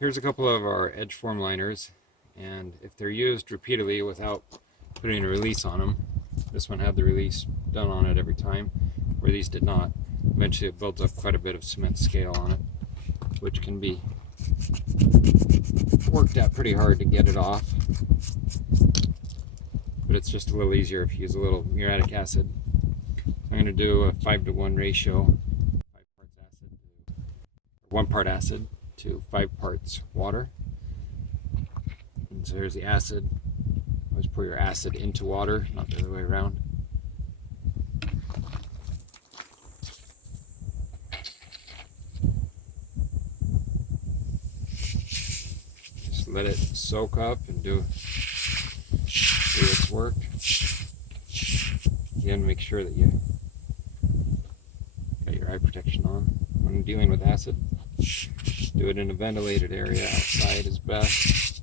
Here's a couple of our edge form liners, and if they're used repeatedly without putting a release on them, this one had the release done on it every time, where these did not. Eventually it builds up quite a bit of cement scale on it, which can be worked at pretty hard to get it off. But it's just a little easier if you use a little muriatic acid. I'm going to do a 5-to-1 ratio, 1 part acid to 5 parts water. And so here's the acid. Always pour your acid into water, not the other way around. Just let it soak up and do its work. Again, make sure that you got your eye protection on when dealing with acid. Do it in a ventilated area. Outside is best.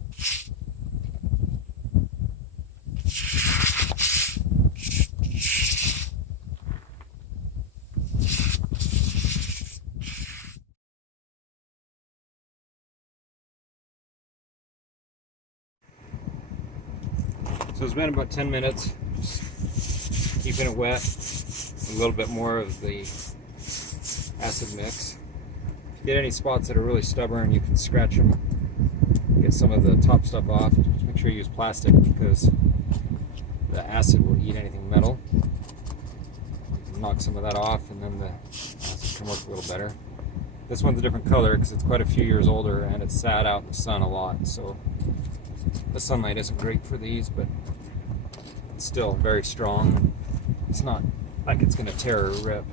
So it's been about 10 minutes. Just keeping it wet. A little bit more of the acid mix. Get any spots that are really stubborn, you can scratch them, get some of the top stuff off. Just make sure you use plastic because the acid will eat anything metal. You can knock some of that off and then the acid can work a little better. This one's a different color because it's quite a few years older and it's sat out in the sun a lot, so the sunlight isn't great for these, but it's still very strong. It's not like it's going to tear or rip.